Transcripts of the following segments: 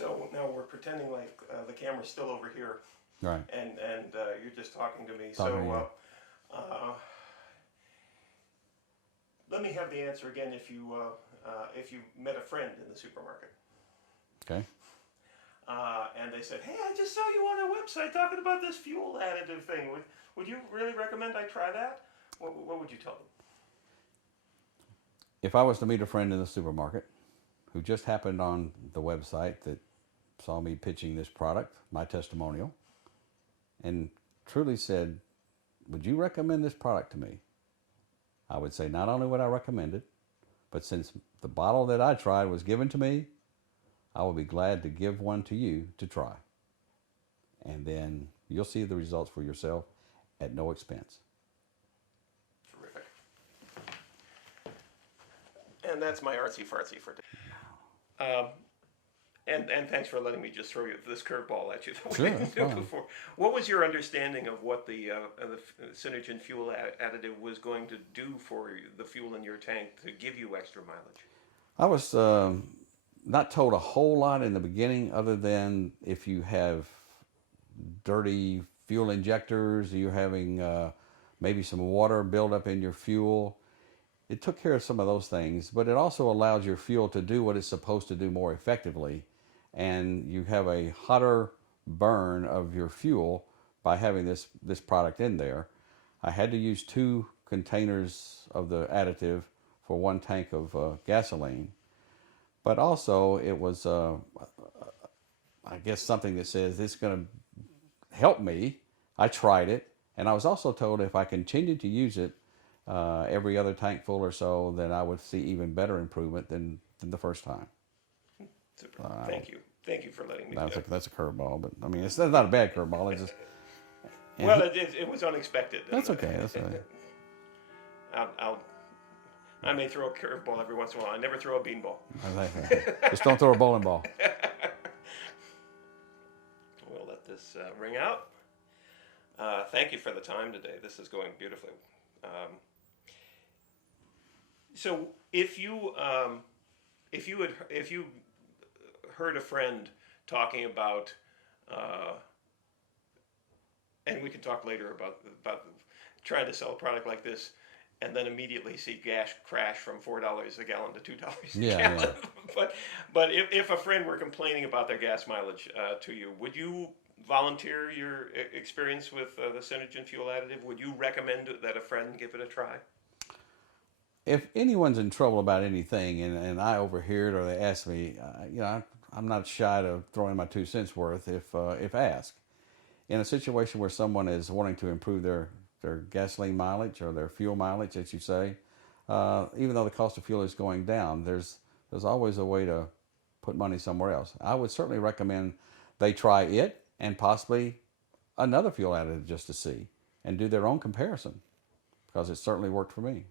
So now we're pretending like the camera's still over here, Right. and you're just talking to me. Talking to you. Uh, let me have the answer again. If you met a friend in the supermarket, Okay. and they said, "Hey, I just saw you on a website talking about this fuel additive thing. Would you really recommend I try that?" What would you tell them? If I was to meet a friend in the supermarket who just happened on the website that saw me pitching this product, my testimonial, and truly said, "Would you recommend this product to me?" I would say, not only would I recommend it, but since the bottle that I tried was given to me, I will be glad to give one to you to try. And then you'll see the results for yourself at no expense. Terrific. And that's my artsy fartsy for today. Um, and thanks for letting me just throw you this curveball at you that we Sure, didn't that's do fine. before. What was your understanding of what the Synergen fuel additive was going to do for the fuel in your tank to give you extra mileage? I was not told a whole lot in the beginning, other than if you have dirty fuel injectors, you're having maybe some water buildup in your fuel. It took care of some of those things, but it also allows your fuel to do what it's supposed to do more effectively. And you have a hotter burn of your fuel by having this product in there. I had to use 2 containers of the additive for 1 tank of gasoline. But also, it was, I guess, something that says it's going to help me. I tried it, and I was also told if I continued to use it every other tank full or so, then I would see even better improvement than the first time. Super. Thank you. Thank you for letting me. That's a curveball, but I mean, it's not a bad curveball. It's just, Well, it was unexpected. That's okay. That's all right. I'll I may throw a curveball every once in a while. I never throw a beanball. Just don't throw a bowling ball. We'll let this ring out. Thank you for the time today. This is going beautifully. So if you heard a friend talking about, and we can talk later about trying to sell a product like this, and then immediately see gas crash from $4 a gallon to $2 a gallon. Yeah. But if a friend were complaining about their gas mileage to you, would you volunteer your experience with the Synergen fuel additive? Would you recommend that a friend give it a try? If anyone's in trouble about anything, and I overhear it or they ask me, I'm not shy to throw in my 2 cents worth if asked. In a situation where someone is wanting to improve their gasoline mileage or their fuel mileage, as you say, even though the cost of fuel is going down, there's always a way to put money somewhere else. I would certainly recommend they try it and possibly another fuel additive just to see and do their own comparison, because it certainly worked for me.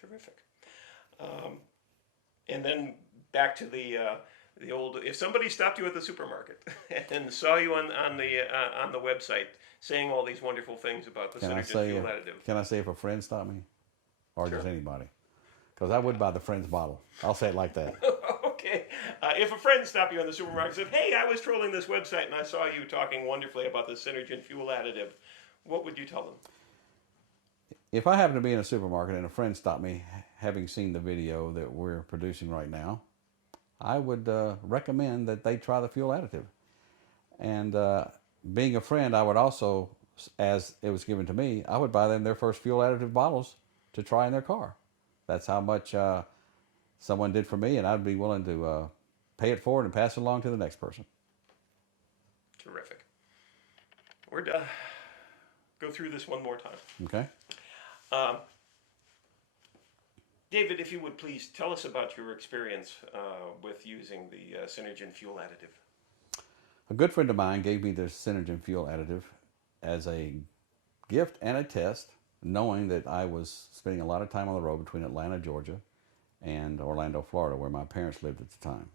Terrific. And then back to the old. If somebody stopped you at the supermarket and saw you on the website saying all these wonderful things about the Synergen fuel additive, can I say if a friend stopped me, or sure, just anybody? Because I would buy the friend's bottle. I'll say it like that. Okay. If a friend stopped you in the supermarket and said, "Hey, I was trolling this website and I saw you talking wonderfully about the Synergen fuel additive," what would you tell them? If I happen to be in a supermarket and a friend stopped me, having seen the video that we're producing right now, I would recommend that they try the fuel additive. And being a friend, I would also, as it was given to me, I would buy them their first fuel additive bottles to try in their car. That's how much someone did for me, and I'd be willing to pay it forward and pass it along to the next person. Terrific. We're done. Go through this one more time. Okay. David, if you would please tell us about your experience with using the Synergen fuel additive. A good friend of mine gave me the Synergen fuel additive as a gift and a test, knowing that I was spending a lot of time on the road between Atlanta, Georgia, and Orlando, Florida, where my parents lived at the time.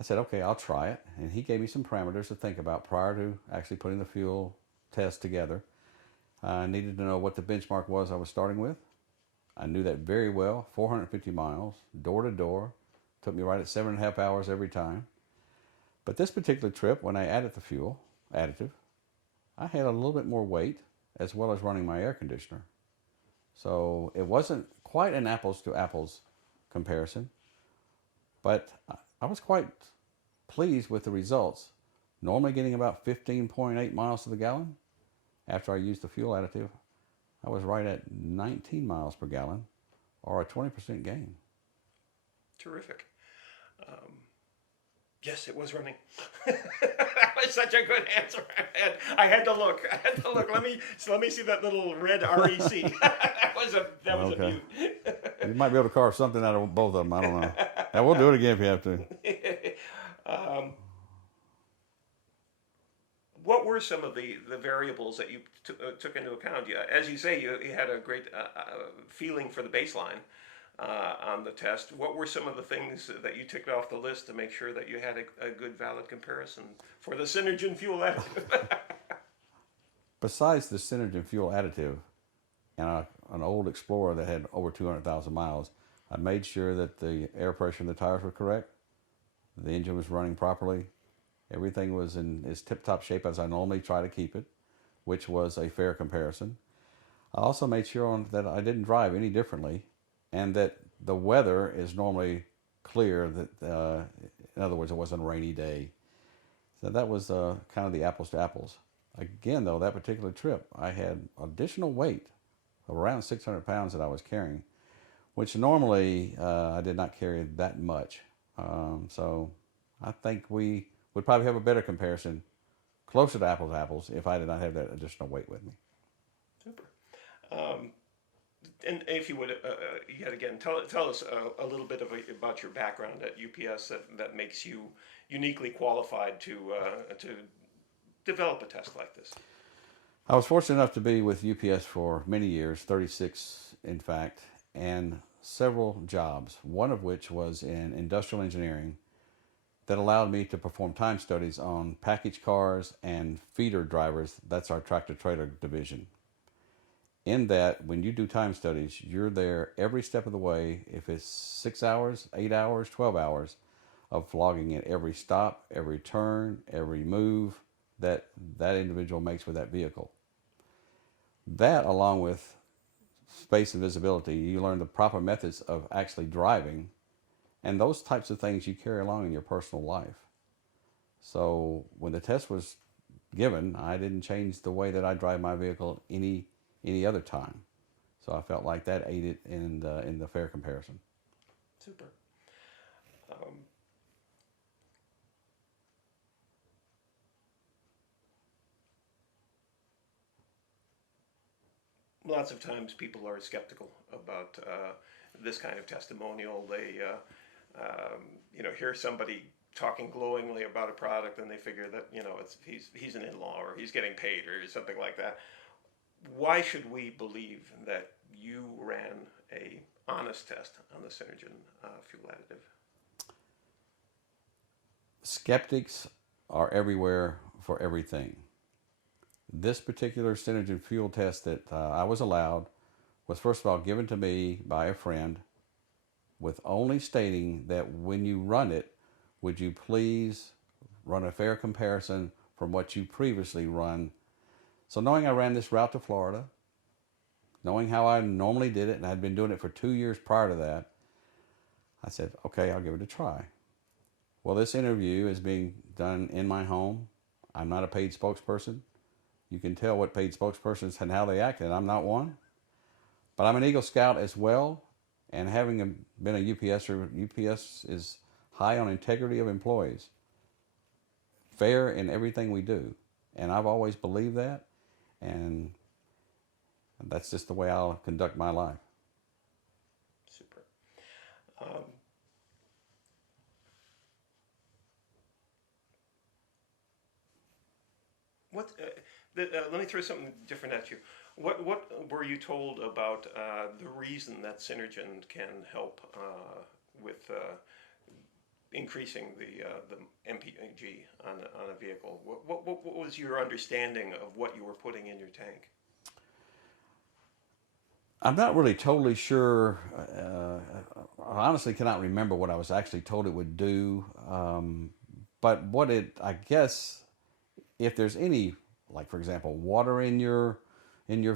I said, okay, I'll try it. And he gave me some parameters to think about prior to actually putting the fuel test together. I needed to know what the benchmark was I was starting with. I knew that very well. 450 miles, door to door. Took me right at 7.5 hours every time. But this particular trip, when I added the fuel additive, I had a little bit more weight as well as running my air conditioner. So it wasn't quite an apples to apples comparison, but I was quite pleased with the results. Normally getting about 15.8 miles to the gallon. After I used the fuel additive, I was right at 19 miles per gallon, or a 20% gain. Terrific. Yes, it was running. That was such a good answer. I had to look. Let me see that little red REC. That was a Okay. beaut. You might be able to carve something out of both of them. I don't know. And we'll do it again if you have to. What were some of the variables that you took into account? Yeah, as you say, you had a great feeling for the baseline on the test. What were some of the things that you ticked off the list to make sure that you had a good, valid comparison for the Synergen fuel additive? Besides the Synergen fuel additive and an old Explorer that had over 200,000 miles, I made sure that the air pressure in the tires were correct, the engine was running properly, everything was in its tip-top shape as I normally try to keep it, which was a fair comparison. I also made sure that I didn't drive any differently and that the weather is normally clear, that in other words, it wasn't a rainy day. So that was kind of the apples to apples. Again, though, that particular trip, I had additional weight of around 600 pounds that I was carrying, which normally I did not carry that much. So I think we would probably have a better comparison, closer to apples if I did not have that additional weight with me. Super. And if you would, yet again, tell us a little bit about your background at UPS that makes you uniquely qualified to develop a test like this. I was fortunate enough to be with UPS for many years, 36 in fact, and several jobs, one of which was in industrial engineering that allowed me to perform time studies on package cars and feeder drivers. That's our tractor trailer division. In that, when you do time studies, you're there every step of the way. If it's 6 hours, 8 hours, 12 hours of logging in every stop, every turn, every move that individual makes with that vehicle. That, along with space and visibility, you learn the proper methods of actually driving, and those types of things you carry along in your personal life. So when the test was given, I didn't change the way that I drive my vehicle any other time. So I felt like that aided in the fair comparison. Super. Lots of times people are skeptical about this kind of testimonial. They hear somebody talking glowingly about a product and they figure that he's an in-law or he's getting paid or something like that. Why should we believe that you ran a honest test on the Synergen fuel additive? Skeptics are everywhere for everything. This particular Synergen fuel test that I was allowed was first of all given to me by a friend with only stating that when you run it, would you please run a fair comparison from what you previously run. So knowing I ran this route to Florida, knowing how I normally did it, and I'd been doing it for 2 years prior to that, I said, okay, I'll give it a try. Well, this interview is being done in my home. I'm not a paid spokesperson. You can tell what paid spokespersons and how they act, and I'm not one. But I'm an Eagle Scout as well, and having been a UPSer, UPS is high on integrity of employees, fair in everything we do. And I've always believed that, and that's just the way I'll conduct my life. Super. Let me throw something different at you. What were you told about the reason that Synergen can help with increasing the MPG on a vehicle? What was your understanding of what you were putting in your tank? I'm not really totally sure. I honestly cannot remember what I was actually told it would do. but I guess, if there's any, like for example, water in your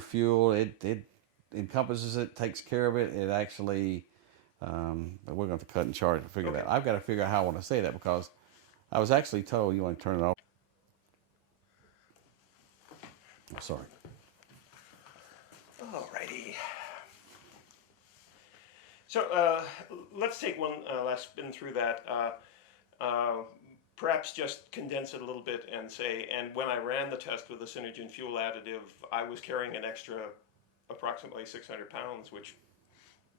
fuel, it encompasses it, takes care of it. It actually, but we're going to cut and chart to figure Okay. that. I've got to figure out how I want to say that, because I was actually told, you want to turn it off. Oh, sorry. Alrighty. So let's take one last spin through that. Perhaps just condense it a little bit and say, and when I ran the test with the Synergen fuel additive, I was carrying an extra approximately 600 pounds, which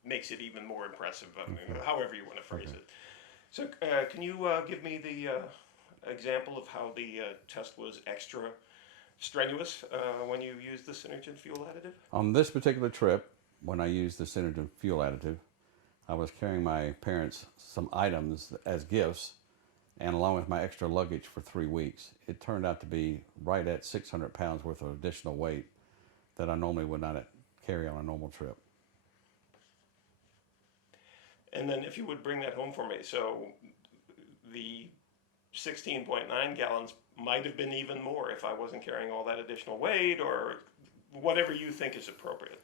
makes it even more impressive, I mean, however you want to phrase it. So can you give me the example of how the test was extra strenuous when you used the Synergen fuel additive? On this particular trip, when I used the Synergen fuel additive, I was carrying my parents some items as gifts, and along with my extra luggage for 3 weeks. It turned out to be right at 600 pounds worth of additional weight that I normally would not carry on a normal trip. And then if you would bring that home for me, so the 16.9 gallons might have been even more if I wasn't carrying all that additional weight, or whatever you think is appropriate.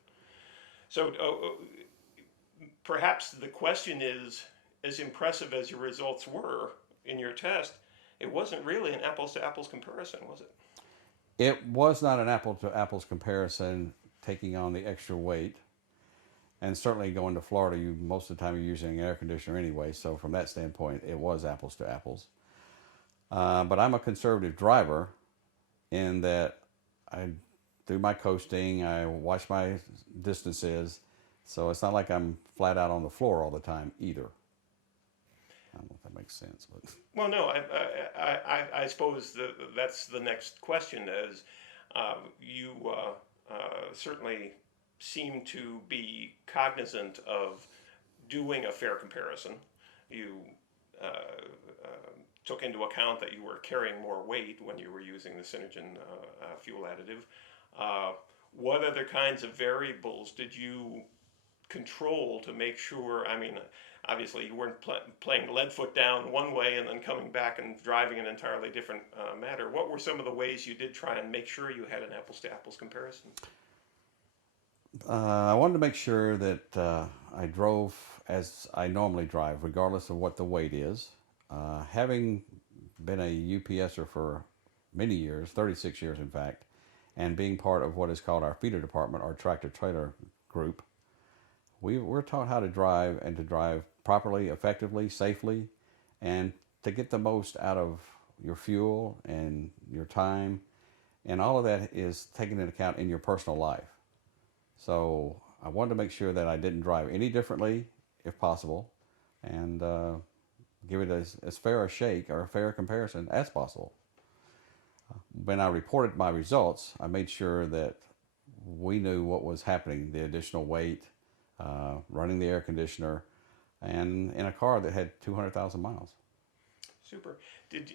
So perhaps the question is, as impressive as your results were in your test, it wasn't really an apples to apples comparison, was it? It was not an apple to apples comparison, taking on the extra weight. And certainly going to Florida, most of the time you're using an air conditioner anyway. So from that standpoint, it was apples to apples. But I'm a conservative driver in that I do my coasting, I watch my distances. So it's not like I'm flat out on the floor all the time either. I don't know if that makes sense, but Well, no, I suppose that's the next question. Is you certainly seem to be cognizant of doing a fair comparison. You took into account that you were carrying more weight when you were using the Synergen fuel additive. What other kinds of variables did you control to make sure? I mean, obviously you weren't playing lead foot down one way and then coming back and driving an entirely different matter. What were some of the ways you did try and make sure you had an apples to apples comparison? I wanted to make sure that I drove as I normally drive, regardless of what the weight is. Having been a UPSer for many years, 36 years in fact, and being part of what is called our feeder department, our tractor trailer group, we're taught how to drive, and to drive properly, effectively, safely, and to get the most out of your fuel and your time. And all of that is taken into account in your personal life. So I wanted to make sure that I didn't drive any differently, if possible, and give it as fair a shake or a fair comparison as possible. When I reported my results, I made sure that we knew what was happening, the additional weight, running the air conditioner, and in a car that had 200,000 miles. Super. Did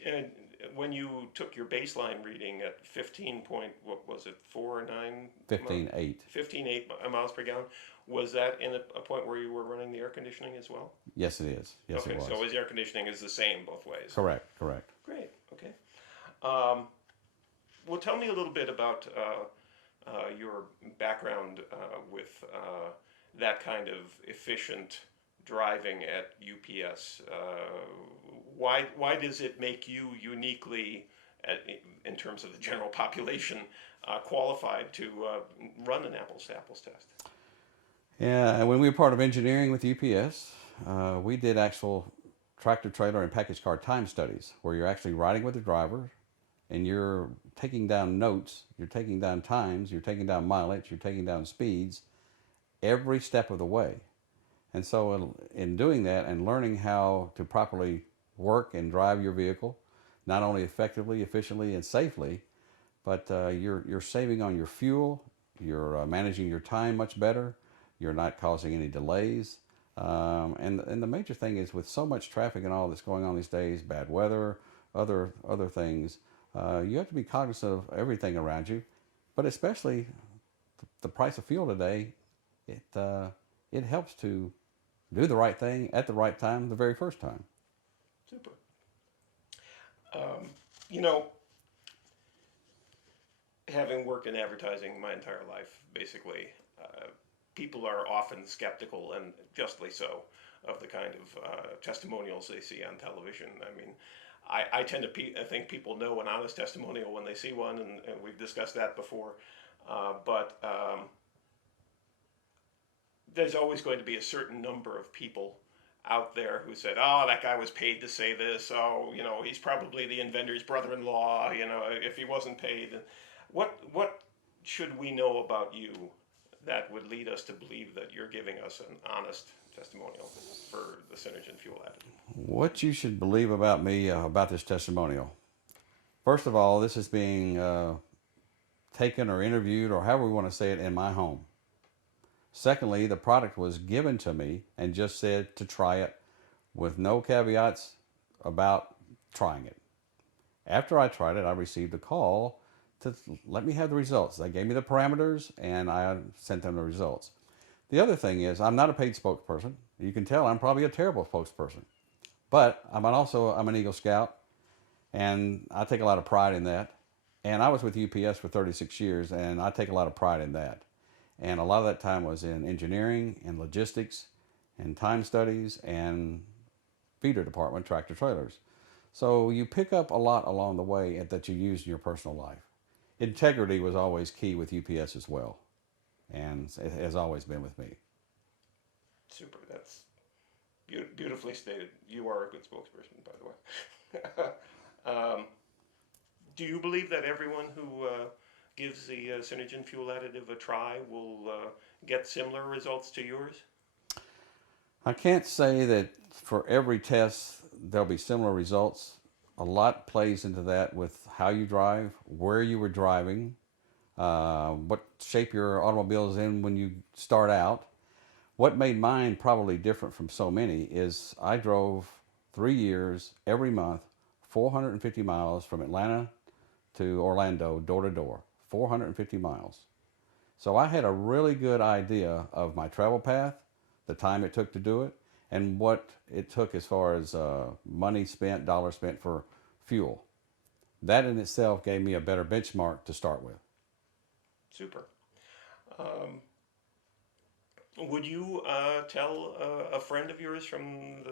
when you took your baseline reading at 15 point, what was it, 4.9? 15.8. 15.8 miles per gallon. Was that in a point where you were running the air conditioning as well? Yes, it is. Yes, okay, it was. so his air conditioning is the same both ways. Correct. Great. Okay. Well, tell me a little bit about your background with that kind of efficient driving at UPS. Why does it make you uniquely, in terms of the general population, qualified to run an apples-to-apples test? Yeah, when we were part of engineering with UPS, we did actual tractor trailer and package car time studies, where you're actually riding with the driver and you're taking down notes, you're taking down times, you're taking down mileage, you're taking down speeds every step of the way. And so in doing that and learning how to properly work and drive your vehicle, not only effectively, efficiently, and safely, but you're saving on your fuel, you're managing your time much better, you're not causing any delays. And the major thing is, with so much traffic and all that's going on these days, bad weather, other things, you have to be cognizant of everything around you, but especially the price of fuel today. It helps to do the right thing at the right time, the very first time. Super. Um, you know, having worked in advertising my entire life, basically, people are often skeptical, and justly so, of the kind of testimonials they see on television. I mean, I tend to I think people know an honest testimonial when they see one, and we've discussed that before. But there's always going to be a certain number of people out there who said, "Oh, that guy was paid to say this. Oh, he's probably the inventor's brother-in-law. If he wasn't paid." What should we know about you that would lead us to believe that you're giving us an honest testimonial for the Synergen fuel additive? What you should believe about me about this testimonial. First of all, this is being taken or interviewed or however we want to say it in my home. Secondly, the product was given to me and just said to try it with no caveats about trying it. After I tried it, I received a call to let me have the results. They gave me the parameters and I sent them the results. The other thing is, I'm not a paid spokesperson. You can tell I'm probably a terrible spokesperson. But I'm an Eagle Scout, and I take a lot of pride in that. And I was with UPS for 36 years, and I take a lot of pride in that. And a lot of that time was in engineering and logistics and time studies and feeder department, tractor trailers. So you pick up a lot along the way that you use in your personal life. Integrity was always key with UPS as well, and it has always been with me. Super. That's beautifully stated. You are a good spokesperson, by the way. um, do you believe that everyone who gives the Synergen fuel additive a try will get similar results to yours? I can't say that for every test there'll be similar results. A lot plays into that with how you drive, where you were driving, what shape your automobile is in when you start out. What made mine probably different from so many is I drove 3 years every month, 450 miles from Atlanta to Orlando, door to door, 450 miles. So I had a really good idea of my travel path, the time it took to do it, and what it took as far as money spent, dollars spent for fuel. That in itself gave me a better benchmark to start with. Super. Um, would you tell a friend of yours from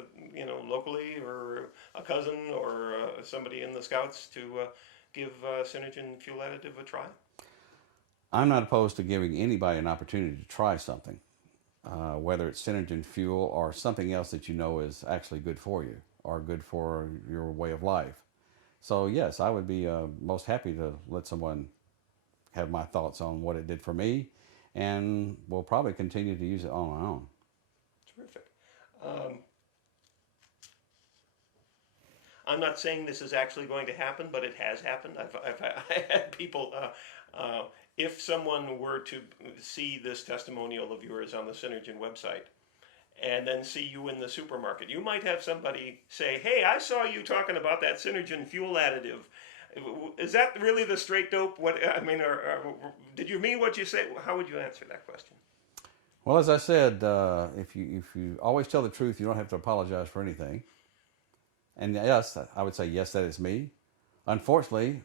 locally, or a cousin, or somebody in the Scouts to give Synergen fuel additive a try? I'm not opposed to giving anybody an opportunity to try something, whether it's Synergen fuel or something else that you know is actually good for you or good for your way of life. So yes, I would be most happy to let someone have my thoughts on what it did for me, and we'll probably continue to use it on my own. Terrific. Um, I'm not saying this is actually going to happen, but it has happened. I had people, if someone were to see this testimonial of yours on the Synergen website and then see you in the supermarket, you might have somebody say, "Hey, I saw you talking about that Synergen fuel additive. Is that really the straight dope? What I mean, or did you mean what you say?" How would you answer that question? Well, as I said, if you always tell the truth, you don't have to apologize for anything. And yes, I would say yes, that is me. Unfortunately,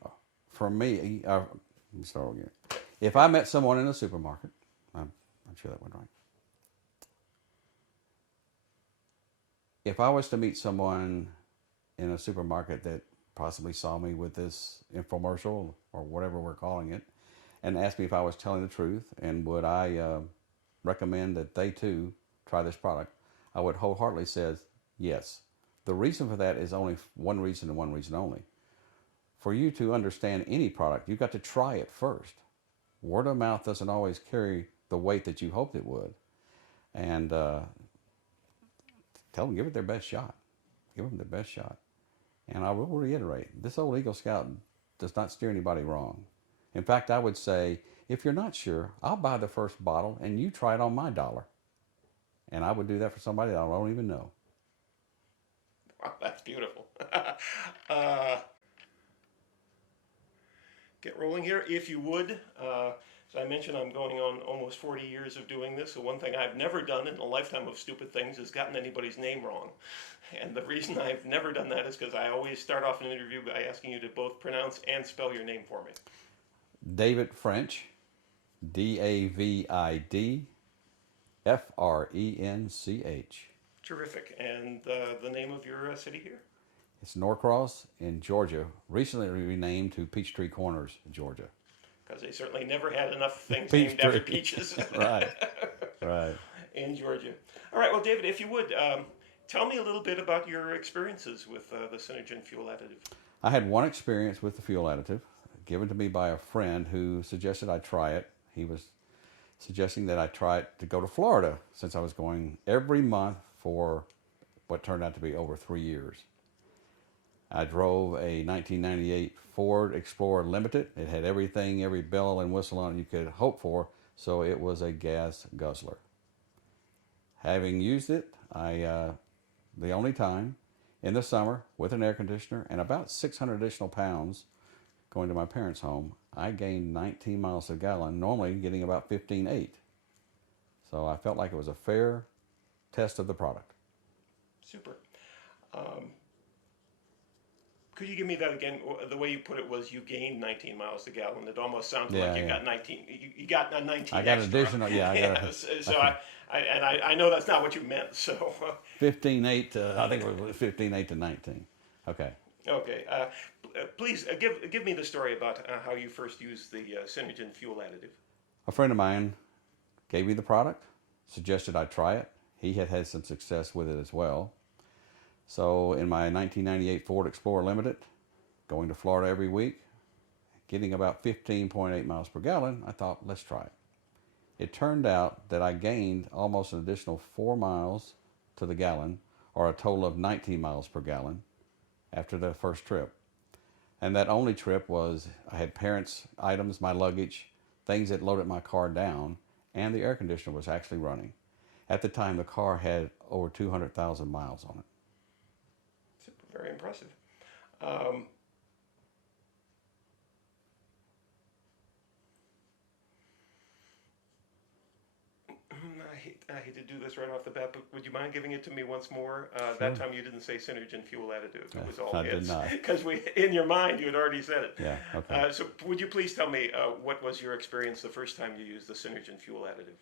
for me, let me start again. If I met someone in a supermarket, I'm sure that went right. If I was to meet someone in a supermarket that possibly saw me with this infomercial or whatever we're calling it, and asked me if I was telling the truth and would I recommend that they too try this product, I would wholeheartedly say yes. The reason for that is only one reason and one reason only. For you to understand any product, you've got to try it first. Word of mouth doesn't always carry the weight that you hoped it would. And tell them, give it their best shot. Give them their best shot. And I will reiterate, this old Eagle Scout does not steer anybody wrong. In fact, I would say, if you're not sure, I'll buy the first bottle and you try it on my dollar. And I would do that for somebody that I don't even know. Wow, that's beautiful. uh, get rolling here. If you would, So I mentioned I'm going on almost 40 years of doing this. So one thing I've never done in a lifetime of stupid things is gotten anybody's name wrong. And the reason I've never done that is because I always start off an interview by asking you to both pronounce and spell your name for me. David French, DavidFrench. Terrific. And the name of your city here? It's Norcross in Georgia, recently renamed to Peachtree Corners, Georgia. Because they certainly never had enough things Peach named after tree. peaches. Right, right. In Georgia. All right, well, David, if you would, tell me a little bit about your experiences with the Synergen fuel additive. I had one experience with the fuel additive given to me by a friend who suggested I try it. He was suggesting that I try it to go to Florida since I was going every month for what turned out to be over 3 years. I drove a 1998 Ford Explorer Limited. It had everything, every bell and whistle on it you could hope for, so it was a gas guzzler. Having used it, the only time in the summer with an air conditioner and about 600 additional pounds going to my parents' home, I gained 19 miles a gallon, normally getting about 15.8. So I felt like it was a fair test of the product. Super. Could you give me that again? The way you put it was you gained 19 miles a gallon. It almost sounded like you got 19. You got a 19. I got extra. additional. Yeah, I got. So I know that's not what you meant. So 15.8. I think it was 15.8 to 19. Okay. Okay. Please give me the story about how you first used the Synergen fuel additive. A friend of mine gave me the product, suggested I try it. He had had some success with it as well. So in my 1998 Ford Explorer Limited, going to Florida every week, getting about 15.8 miles per gallon, I thought, let's try it. It turned out that I gained almost an additional 4 miles to the gallon, or a total of 19 miles per gallon after the first trip. And that only trip was, I had parents' items, my luggage, things that loaded my car down, and the air conditioner was actually running. At the time, the car had over 200,000 miles on it. Very impressive. I hate to do this right off the bat, but would you mind giving it to me once more? Sure. That time you didn't say Synergen fuel additive. It was all I hits. did not. Because in your mind, you had already said it. Yeah, okay. So would you please tell me what was your experience the first time you used the Synergen fuel additive?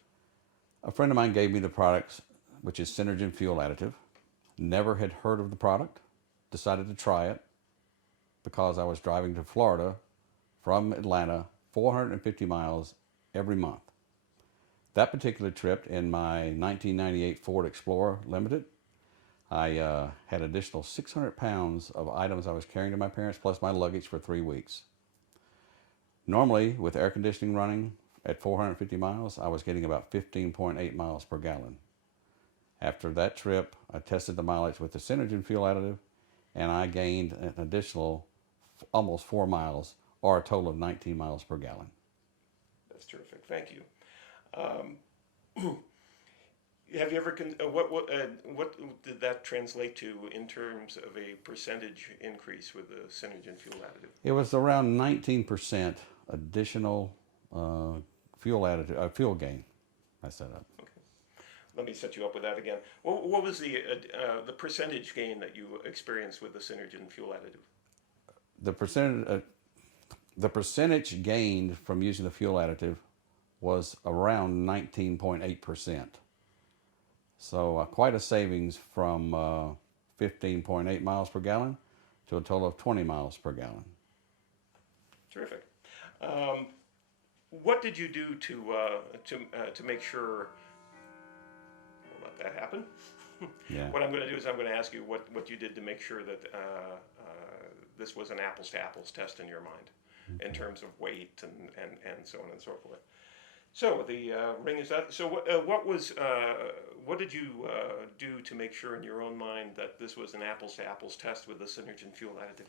A friend of mine gave me the products, which is Synergen fuel additive. Never had heard of the product. Decided to try it because I was driving to Florida from Atlanta 450 miles every month. That particular trip in my 1998 Ford Explorer Limited, I had additional 600 pounds of items I was carrying to my parents plus my luggage for 3 weeks. Normally, with air conditioning running at 450 miles, I was getting about 15.8 miles per gallon. After that trip, I tested the mileage with the Synergen fuel additive, and I gained an additional almost 4 miles, or a total of 19 miles per gallon. That's terrific. Thank you. Have you ever what did that translate to in terms of a percentage increase with the Synergen fuel additive? It was around 19% additional fuel gain I set up. Okay. Let me set you up with that again. What was the percentage gain that you experienced with the Synergen fuel additive? The percentage gained from using the fuel additive was around 19.8%. So quite a savings from 15.8 miles per gallon to a total of 20 miles per gallon. Terrific. What did you do to make sure? We'll let that happen. Yeah. What I'm going to do is I'm going to ask you what you did to make sure that this was an apples to apples test in your mind, in terms of weight and so on and so forth. So the ring is out. So what did you do to make sure in your own mind that this was an apples to apples test with the Synergen fuel additive?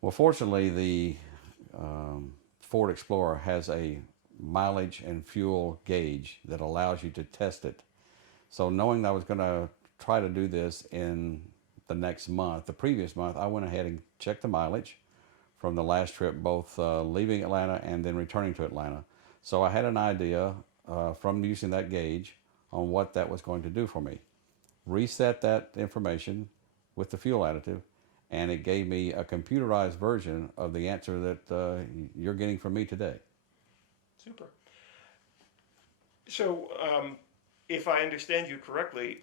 Well, fortunately, the Ford Explorer has a mileage and fuel gauge that allows you to test it. So knowing that I was going to try to do this in the next month, the previous month, I went ahead and checked the mileage from the last trip, both leaving Atlanta and then returning to Atlanta. So I had an idea from using that gauge on what that was going to do for me. Reset that information with the fuel additive, and it gave me a computerized version of the answer that you're getting from me today. Super. So, if I understand you correctly,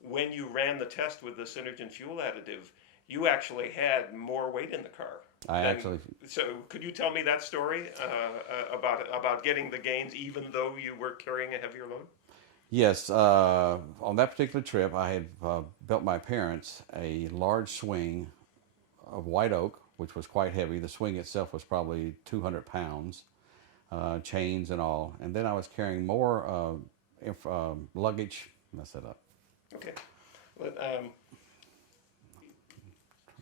when you ran the test with the Synergen fuel additive, you actually had more weight in the car. I than- actually, So, could you tell me that story about getting the gains even though you were carrying a heavier load? yes, on that particular trip, I had built my parents a large swing of white oak, which was quite heavy. The swing itself was probably 200 pounds, chains and all. And then I was carrying more luggage. Mess it up. Okay. But,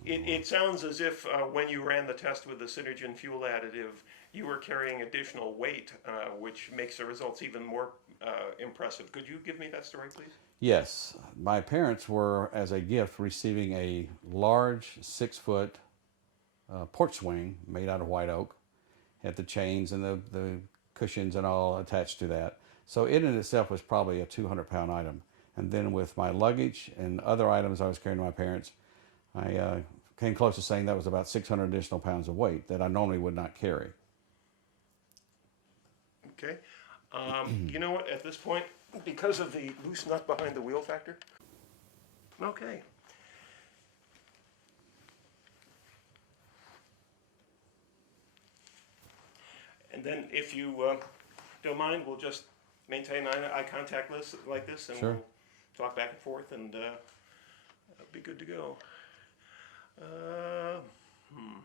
it sounds as if when you ran the test with the Synergen fuel additive, you were carrying additional weight, which makes the results even more impressive. Could you give me that story, please? Yes, my parents were, as a gift, receiving a large 6-foot porch swing made out of white oak. Had the chains and the cushions and all attached to that. So it in itself was probably a 200-pound item. And then with my luggage and other items I was carrying to my parents, I came close to saying that was about 600 additional pounds of weight that I normally would not carry. Okay. You know what? At this point, because of the loose nut behind the wheel factor. Okay. And then, if you don't mind, we'll just maintain eye contact like this, and Sure. we'll talk back and forth, and be good to go. Uh, hmm.